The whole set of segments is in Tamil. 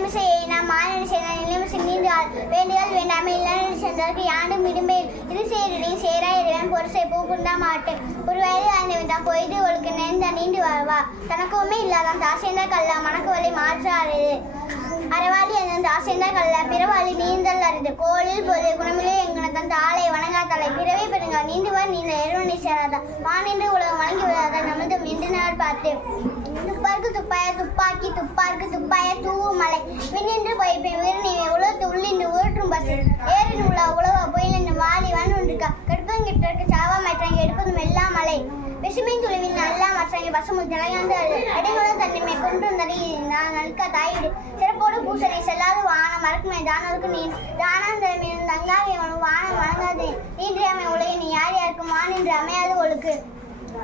நிலைமிசை நாம் மாநில செய்தால் நிலைமிசை நீண்டால் வேண்டியால் வேண்டாமை இல்லைன்னு சென்றதற்கு யாண்டும் இடுமேல் இது சேரடி சேராய் இறைவன் பொருசை பூக்குண்டா மாட்டு ஒரு வயது ஆய்ந்துவிட்டான் பொய்து ஒழுக்கு நேர்ந்த நீண்டு வாழ்வா தனக்குமே இல்லாதான் தாசேந்தா கல்லா மணக்கு வழி மாற்றாறு அறவாளி அந்த தாசேந்தா கல்ல பிறவாளி நீந்தல் அறிந்து கோளில் பொது குணமிலே எங்கனத்தன் தாளை வணங்கா தலை பிறவை பெருங்கா நீந்துவார் நீந்த எருவனை சேராதா வானின்று உலகம் வணங்கி விடாத நமது மின்று நாள் பார்த்து துப்பாருக்கு துப்பாய துப்பாக்கி துப்பாருக்கு துப்பாய தூவும் மலை விண்ணின்று பயிர்ப்பேன் வீரனை உலகத்து உள்ளின்று ஊற்றும் பசு ஏறின் உள்ள உலக புயலின்று வாலி வான்றுக்கா கெடுப்பங்கிட்டு சாவா மற்றங்க எடுப்பதும் எல்லாம் மலை விசுமின் துளிவின் நல்லா மற்றங்க பசுமுள் தலையாந்து அடைகுல தன்னிமை கொன்று நடி நான் நல்க தாயிடு சிறப்போடு பூசனை செல்லாது வானம் மறக்குமே தானருக்கு நீ தானாந்தரமின் தங்காவை வானம் வணங்காது நீன்றியாமை உலகை நீ யார் யாருக்கும் வானின்று அமையாது ஒழுக்கு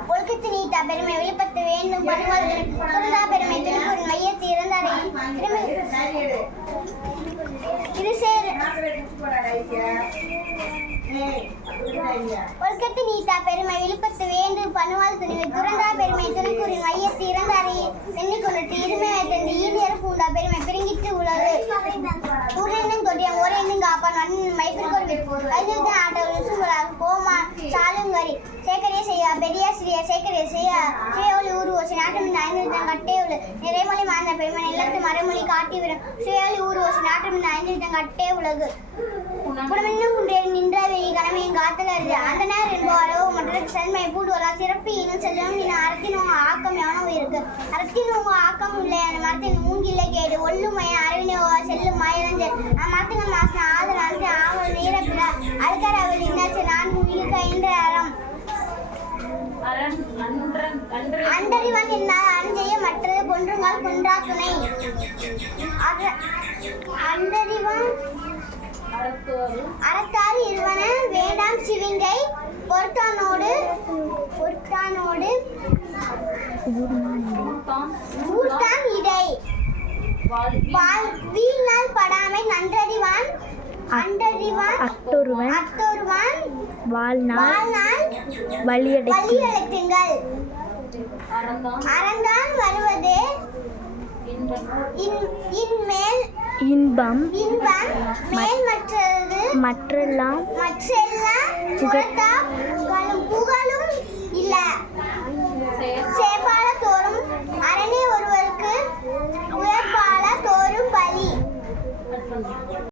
ஒழுக்கத்து நீத்தா பெருமை வெளிப்பட்டு வேண்டும் பணிவாள் சுரந்தா பெருமை திருப்பூரின் மையத்து இறந்தாரை ஒழுக்கத்து நீத்தா பெருமை வெளிப்பட்டு வேண்டும் பணுவாள் துணிவை துறந்தா பெருமை துணைக்கூறின் மையத்து இறந்தாரை எண்ணி கொண்டு இருமை வைத்தந்து ஈடியர் பூண்டா பெருமை பிரிங்கிட்டு உலகு ஊரெண்ணும் கொட்டியம் ஒரெண்ணும் காப்பான் மண்ணின் மைப்பிற்கொண்டு ஐந்து ஆட்டவர் சுங்களாக போமா சாலுங்கரி சேகரிய செய்யா பெரியா சிறிய சேகரிய செய்யா சுயொலி ஊர்வோசி நாட்டமின் ஐந்துவிதம் கட்டேவுள்ள நிறைமொழி மாந்த பெருமை இல்லத்து மறைமொழி காட்டி விடும் சுயொலி ஊர்வோசி நாட்டமின் ஐந்துவிதம் கட்டே உலகு குணமென்னும் குன்றேன் நின்ற வெளி கடமையும் காத்தல் அறிஞ்சு அந்த நேரம் என்பவரோ மற்ற சென்மை பூடுவலா சிறப்பு இன்னும் செல்லும் நீ அறத்தின் உங்க ஆக்கம் எவனோ இருக்கு அறத்தின் உங்க ஆக்கம் இல்லை அந்த மரத்தின் மூங்கில்லை கேடு ஒல்லுமைய அறிவினை செல்லும் மயலஞ்சல் அந்த மரத்துங்கள் மாசன ஆதரவு அன்று ஆவல் நீரப்பிட அழுக்கார அவள் இன்னாச்சு நான் உயிருக்கு ஐந்து அறம் அண்டறிவான் என்னால் அஞ்செய்ய மற்றது கொன்றுங்கால் குன்றா துணை அண்டறிவான் அறத்தாறு இருவன வேண்டாம் சிவிங்கை பொறுத்தானோடு ஊர்தான் இடை வீழ்நாள் படாமை நன்றறிவான் அட்டொருவன் வாழ்நாள் வழியடைத்துங்கள் அறந்தான் வருவது இன்பம் மேல் மற்றெல்லாம் புகழும் இல்ல